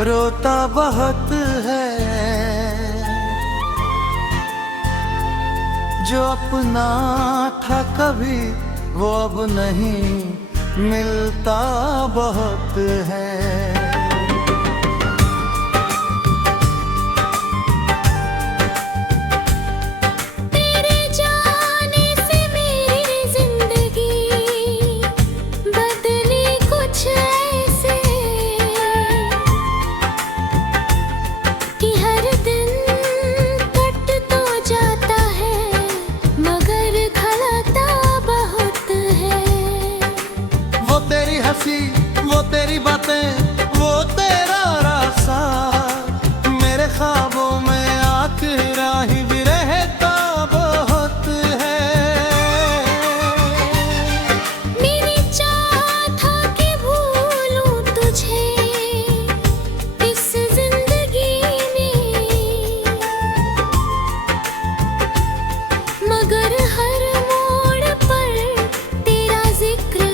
रोता बहुत है। जो अपना था कभी वो अब नहीं मिलता बहुत है। वो तेरी बातें, वो तेरा रास्ता, मेरे ख्वाबों में आखिरा ही भी रहता बहुत है। मेरी चाह था कि भूलूं तुझे इस जिंदगी में, मगर हर मोड़ पर तेरा जिक्र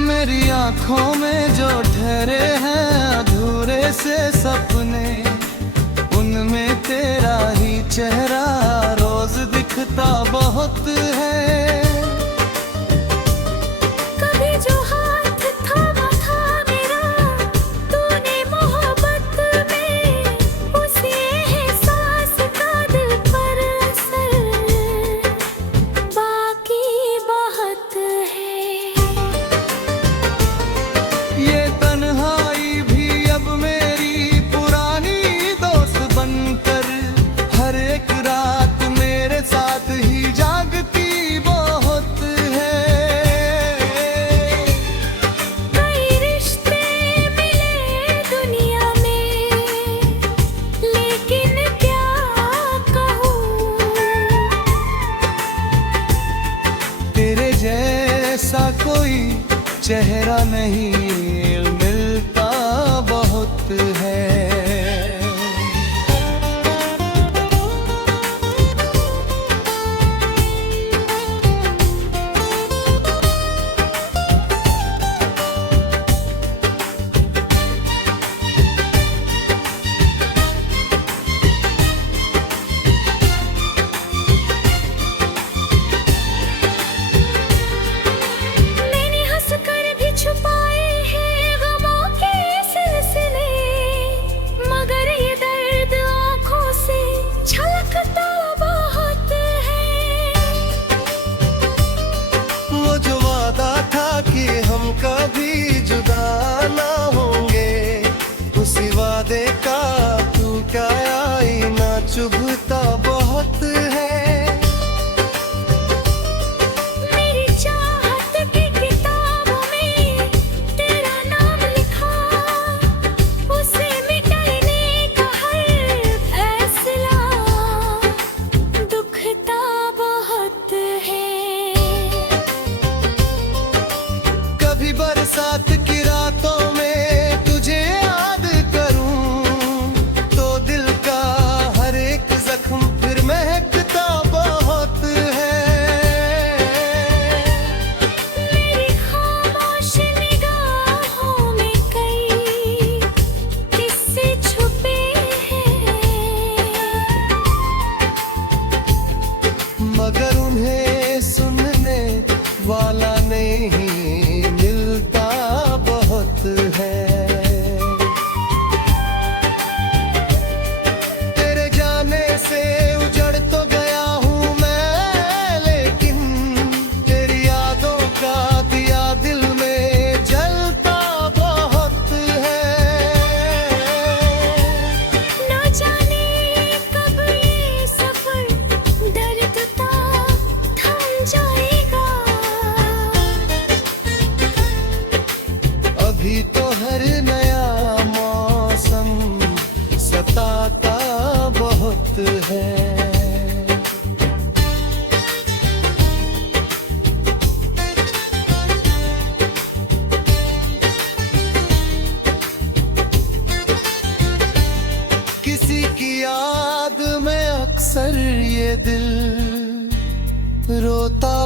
मेरी आंखों में जो ठहरे हैं अधूरे से सपने, उनमें तेरा ही चेहरा रोज दिखता बहुत है। कभी जो हाथ थामा था मेरा तूने मोहब्बत में, उसी एहसास का दिल पर असर बाकी बहुत है। ये तन्हाई भी अब मेरी पुरानी दोस्त बनकर हर एक रात मेरे साथ ही जागती बहुत है। कई रिश्ते मिले दुनिया में, लेकिन क्या कहूँ, तेरे जैसा कोई चेहरा नहीं मिलता बहुत है। छुपाए हैं गमों के सिलसिले, मगर ये दर्द आँखों से झलकता बहुत है। वो जो वादा था कि हम कभी जुदा ना होंगे, उसी वादे का तू क्या आईना चुभता बहुत है। बरसात की रातों में तुझे याद करूं तो दिल का हर एक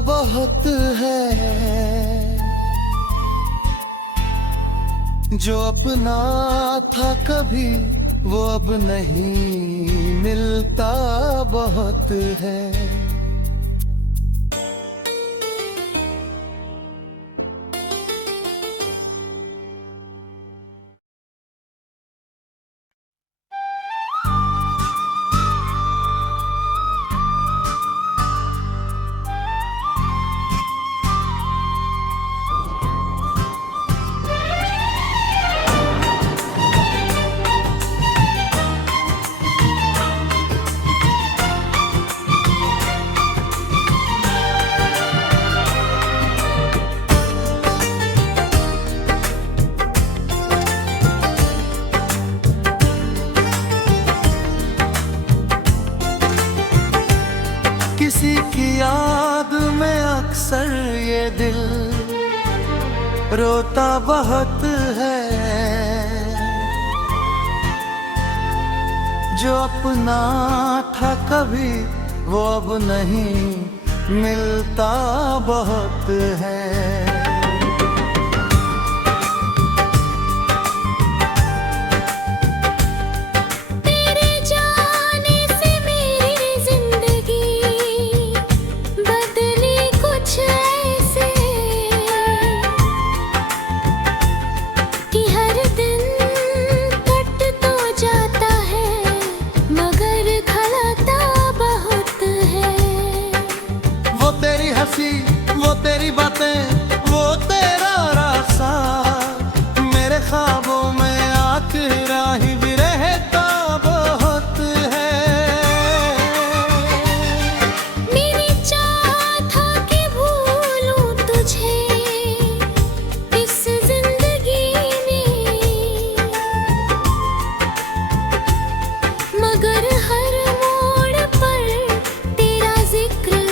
बहुत है। जो अपना था कभी वो अब नहीं मिलता बहुत है। किसी की याद में अक्सर ये दिल रोता बहुत है। जो अपना था कभी वो अब नहीं मिलता बहुत है। वो तेरी बातें वो तेरा रास्ता मेरे ख्वाबों में आखिर ही भी रहता बहुत है। मेरी चाह था कि भूलूं तुझे इस जिंदगी में, मगर हर मोड़ पर तेरा जिक्र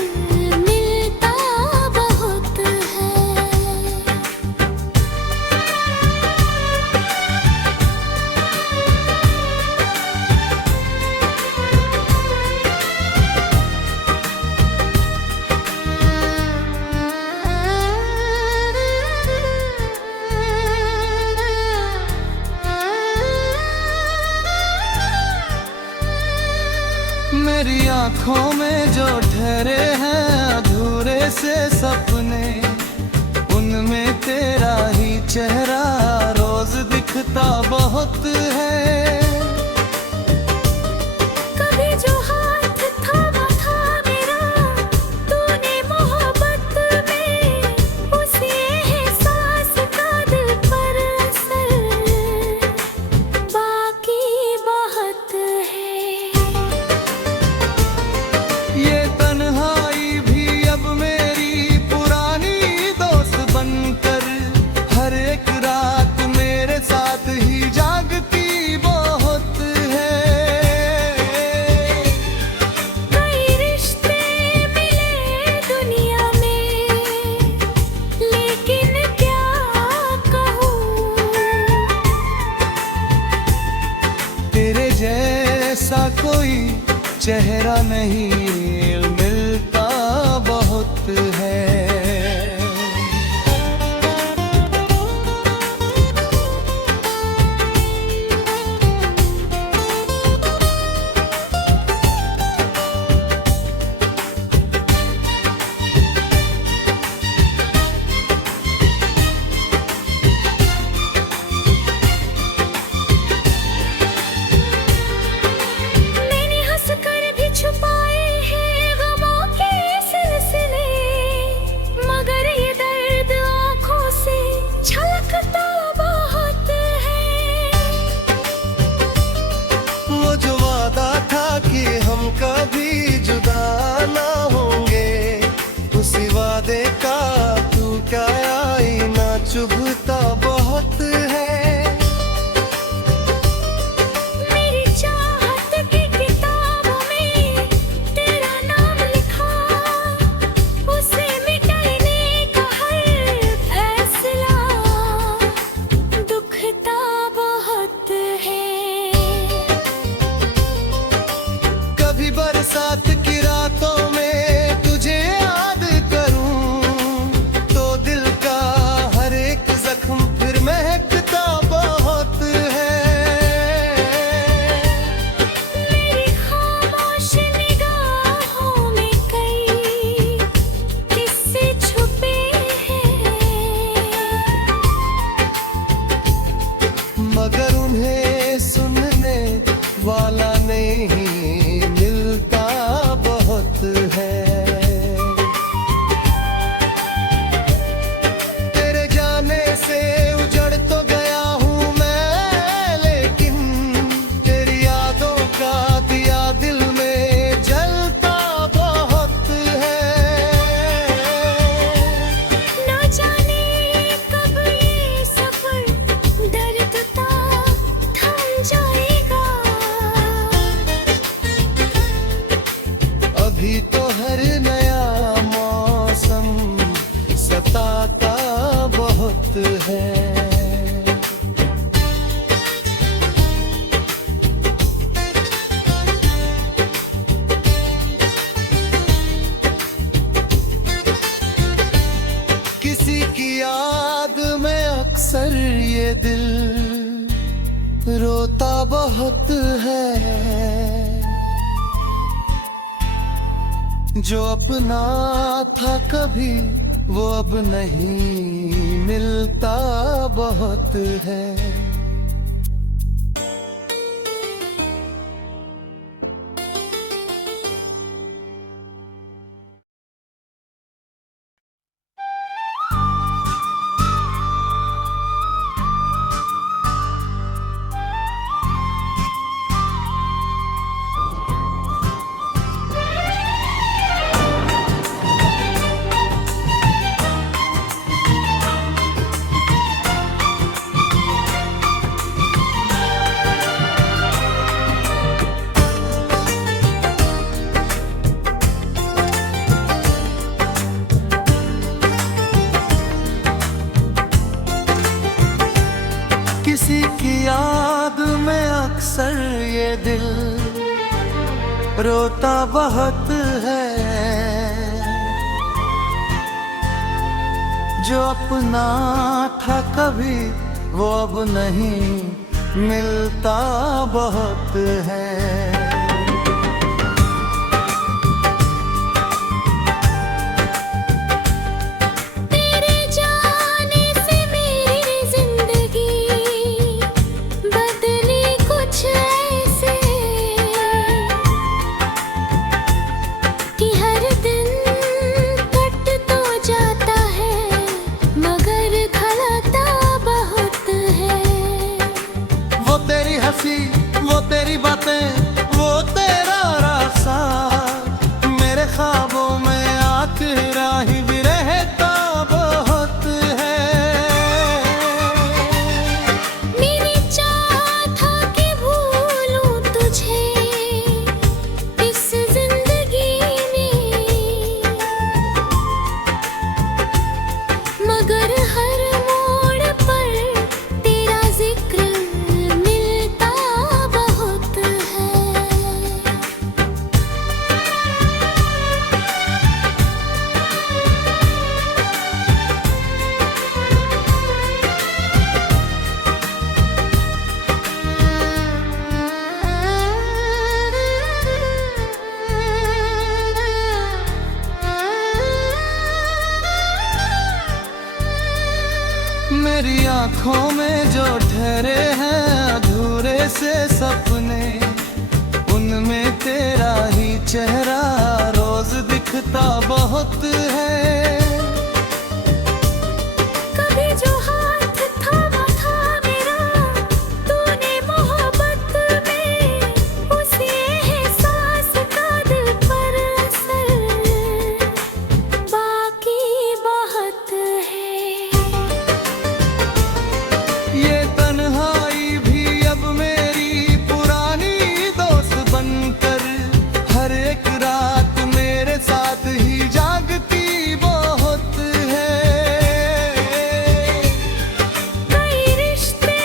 मेरी आंखों में जो ठहरे हैं अधूरे से सपने, उनमें तेरा ही चेहरा रोज दिखता बहुत है। कभी जो हाथ थामा था मेरा तूने मोहब्बत में, उसी एहसास का दिल पर असर बाकी बहुत है। ये तन्हाई भी अब मेरी पुरानी दोस्त बनकर हर एक रात मेरे साथ ही जागती बहुत है। कई रिश्ते मिले दुनिया में लेकिन क्या कहूँ, तेरे जैसा कोई चेहरा नहीं मिलता बहुत है। मैंने हंसकर भी छुपाए हैं गमों के सिलसिले, मगर ये दर्द आंखों से छलकता बहुत है। वो जो वादा था कि हम कभी जुदा ना होंगे, उसी वादे का तू क्या आईना चुभता बहुत है। मेरी चाहत की किताबों में तेरा नाम लिखा, उसे मिटाने का हर फैसला दुखता बहुत है। कभी बरसात की रातों में तुझे याद करूं, सताता बहुत है। किसी की याद में अक्सर ये दिल रोता बहुत है। जो अपना था कभी वो अब नहीं मिलता बहुत है। किसी की याद में अक्सर ये दिल रोता बहुत है। जो अपना था कभी वो अब नहीं मिलता बहुत है। वो तेरी बातें वो तेरा रास्ता मेरे ख्वाबों में आखिरा ही भी रहता बहुत है। मेरी चाह था कि भूलूं तुझे इस जिंदगी में, मगर हर मोड़ पर तेरा जिक्र मेरी आंखों में जो ठहरे हैं अधूरे से सपने, उनमें तेरा ही चेहरा रोज दिखता बहुत है। कभी जो हाथ थामा था मेरा तूने मोहब्बत में, उसी एहसास का दिल पर असर बाकी बहुत है। ये तन्हाई भी अब मेरी पुरानी दोस्त बनकर हर एक रात मेरे साथ ही जागती बहुत है। कई रिश्ते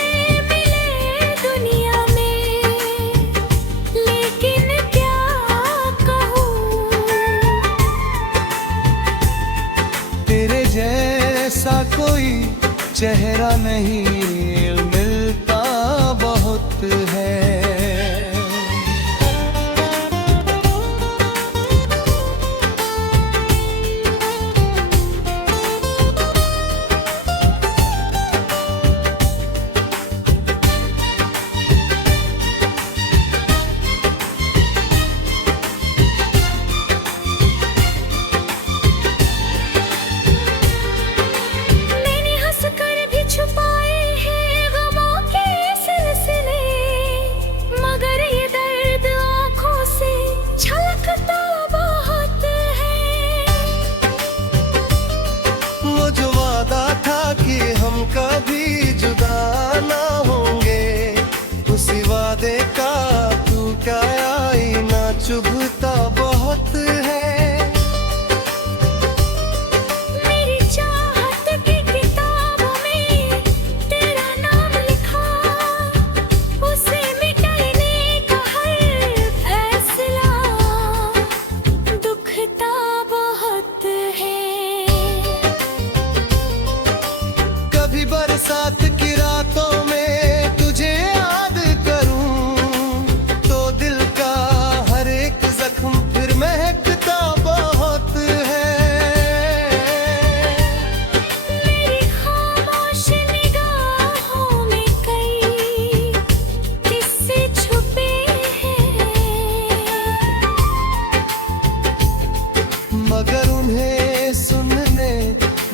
मिले दुनिया में लेकिन क्या कहूँ, तेरे जैसा कोई चेहरा नहीं मिलता बहुत है। मैंने हंसकर भी छुपाए हैं गमों के सिलसिले, मगर ये दर्द आंखों से छलकता बहुत है। वो जो वादा था कि हम कभी जुदा ना होंगे, उसी वादे का तू क्या आईना चुभता बहुत है। मेरी चाह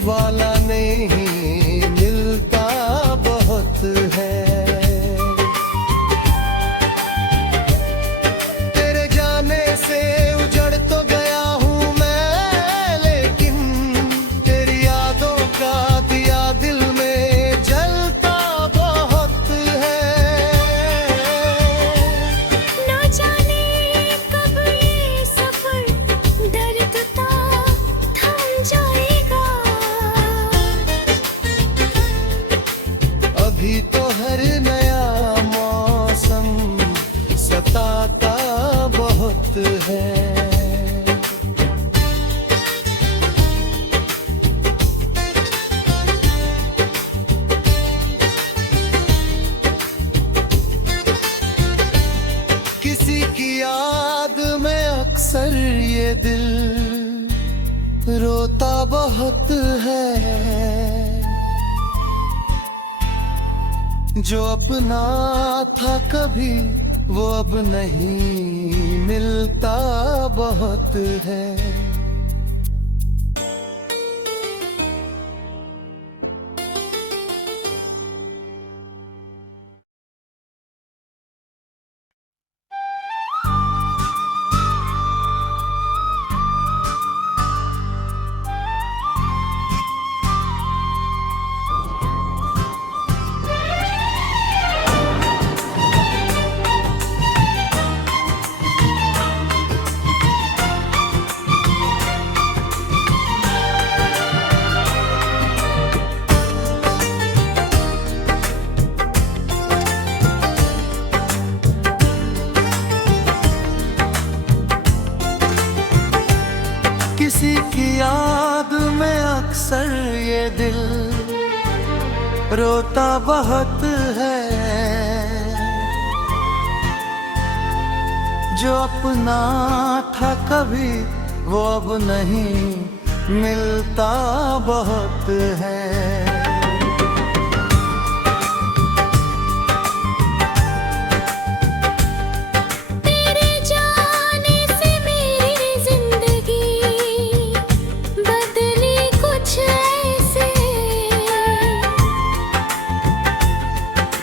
वाला नहीं मिलता बहुत है। तेरे जाने से उजड़ तो गया हूँ मैं, लेकिन तेरी यादों का दिया दिल में जलता बहुत है। ना जाने कब ये सफर दर्द का थम जाएगा। अभी तो हर नया मौसम सताता बहुत है। किसी की याद में अक्सर ये दिल रोता बहुत है। जो अपना था कभी वो अब नहीं मिलता बहुत है। किसी की याद में अक्सर ये दिल रोता बहुत है। जो अपना था कभी वो अब नहीं मिलता बहुत है। तेरे जाने से मेरी जिंदगी बदली कुछ ऐसे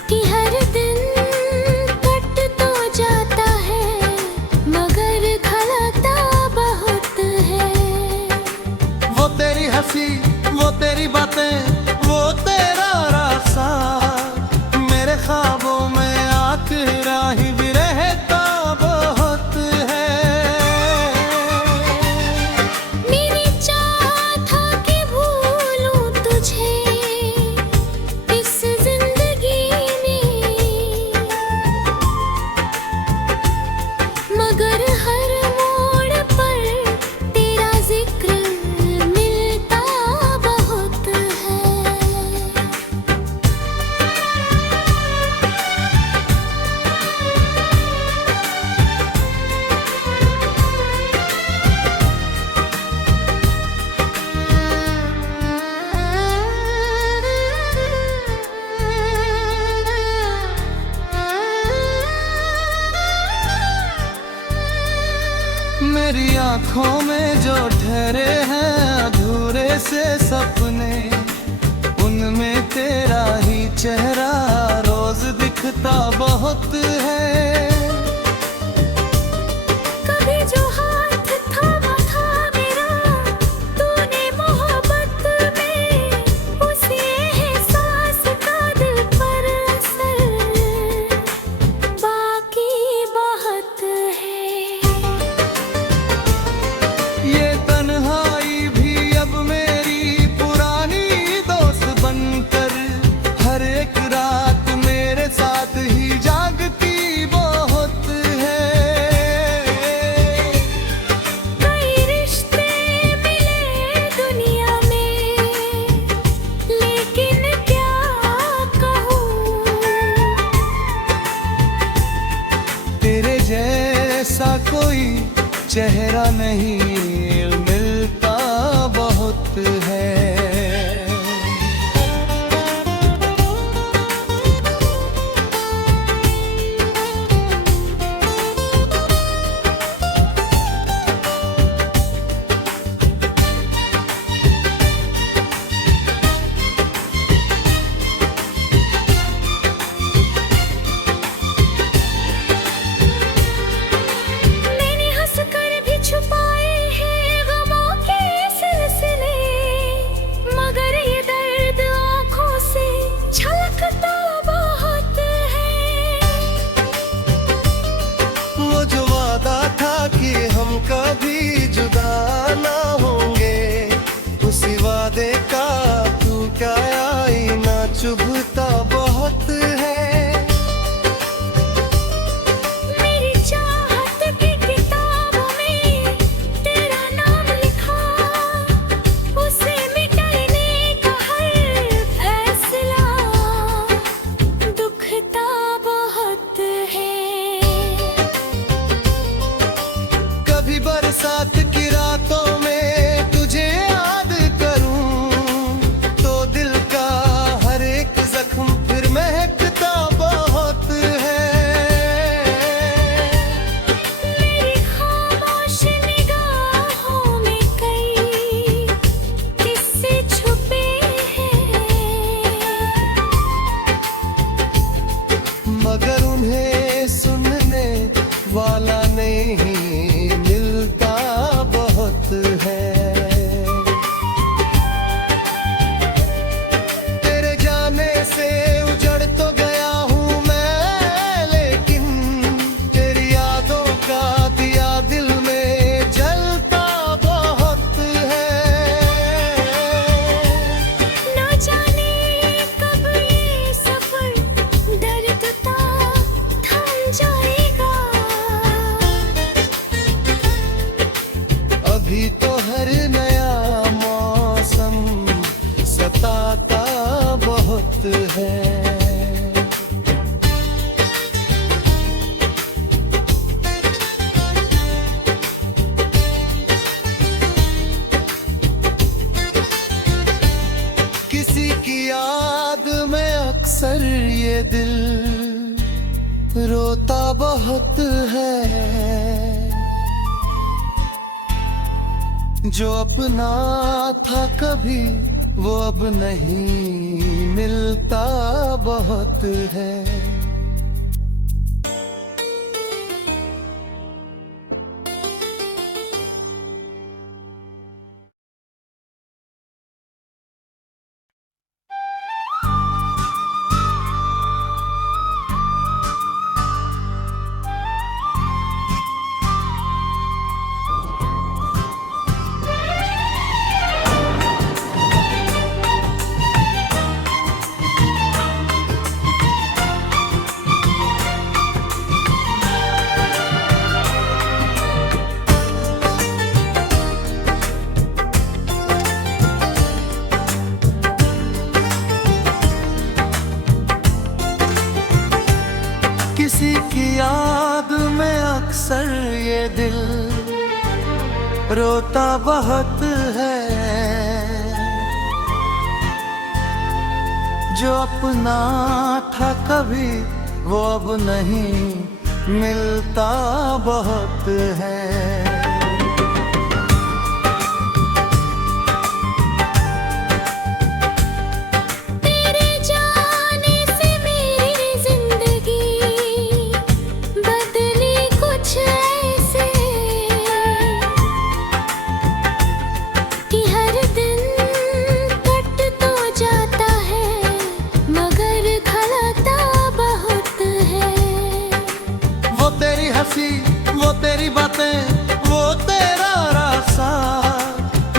कि हर दिन कट तो जाता है मगर खलता बहुत है। वो तेरी हंसी, वो तेरी बातें, वो तेरा रास्ता मेरे ख्वाबों में आखिरा ही भी रहता बहुत है। मेरी चाह था कि भूलूं तुझे इस जिंदगी में, मगर हर मोड़ पर तेरा जिक्र मिलता बहुत है। मेरी आंखों में जो ठहरे हैं अधूरे से सपने, उनमें तेरा ही चेहरा रोज दिखता बहुत है। कभी जो हाथ थामा था मेरा तूने मोहब्बत में, उसी एहसास का दिल पर असर बाकी बहुत है। ये तन्हाई भी अब मेरी पुरानी दोस्त बनकर हर एक रात मेरे साथ ही जागती बहुत है। कई रिश्ते मिले दुनिया में लेकिन क्या कहूँ, तेरे जैसा कोई चेहरा नहीं मिलता बहुत है। है। किसी की याद में अक्सर ये दिल रोता बहुत है। जो अपना था कभी वो अब नहीं मिलता बहुत है। किसी की याद में अक्सर ये दिल रोता बहुत है। जो अपना था कभी वो अब नहीं मिलता बहुत है। वो तेरी बातें वो तेरा रास्ता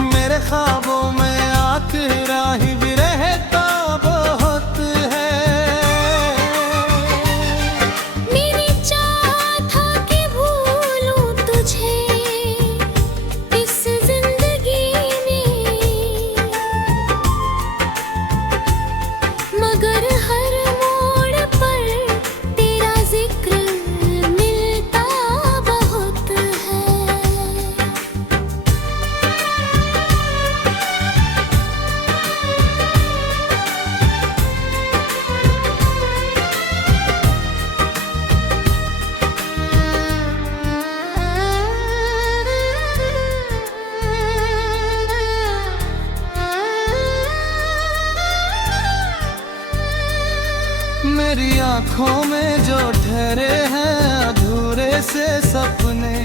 मेरे ख्वाबों में आखिर ही भी रहता बहुत है। मेरी चाह था कि भूलूं तुझे इस जिंदगी में, मगर हर मोड़ पर तेरा जिक्र मेरी आंखों में जो ठहरे हैं अधूरे से सपने,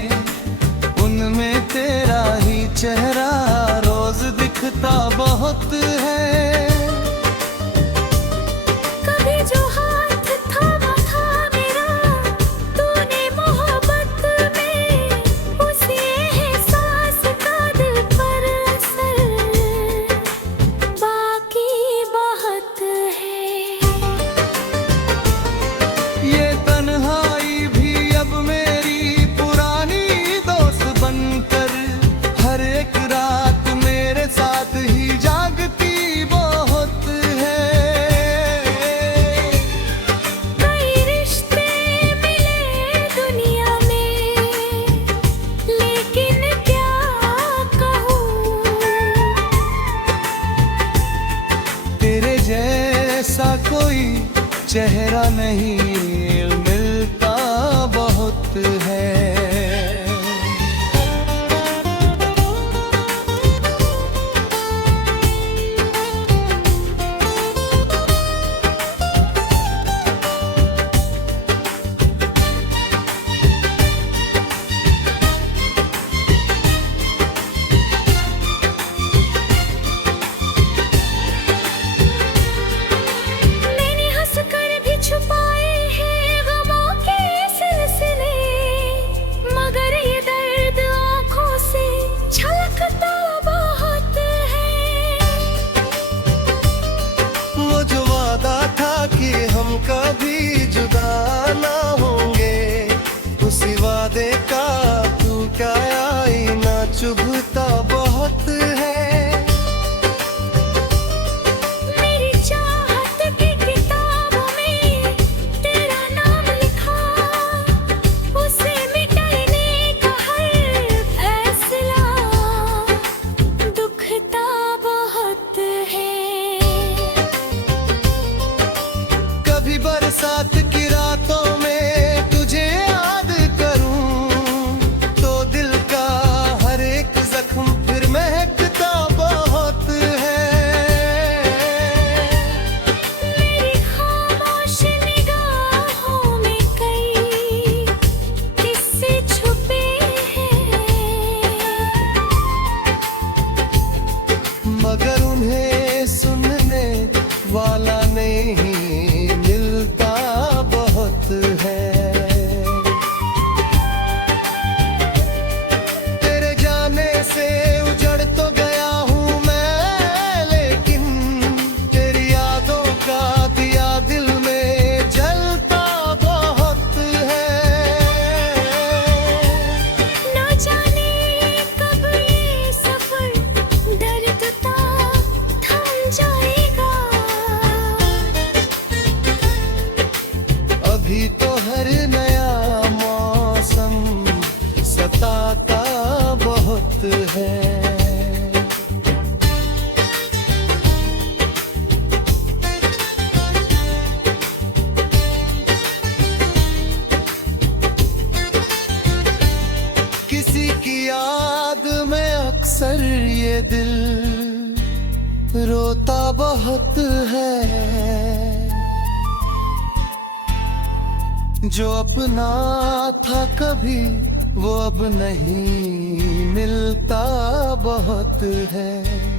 उनमें तेरा ही चेहरा रोज दिखता बहुत है। कभी जो हाथ थामा था मेरा तूने मोहब्बत में, उसी एहसास का दिल पर असर बाकी बहुत है। ये तन्हाई भी अब मेरी पुरानी दोस्त बनकर हर एक रात मेरे साथ ही जागती बहुत है। कई रिश्ते मिले दुनिया में, लेकिन क्या कहूँ तेरे जैसा कोई चेहरा नहीं मिलता बहुत है। मैंने हंसकर भी छुपाए हैं गमों के सिलसिले, दिल रोता बहुत है। जो अपना था कभी वो अब नहीं मिलता बहुत है।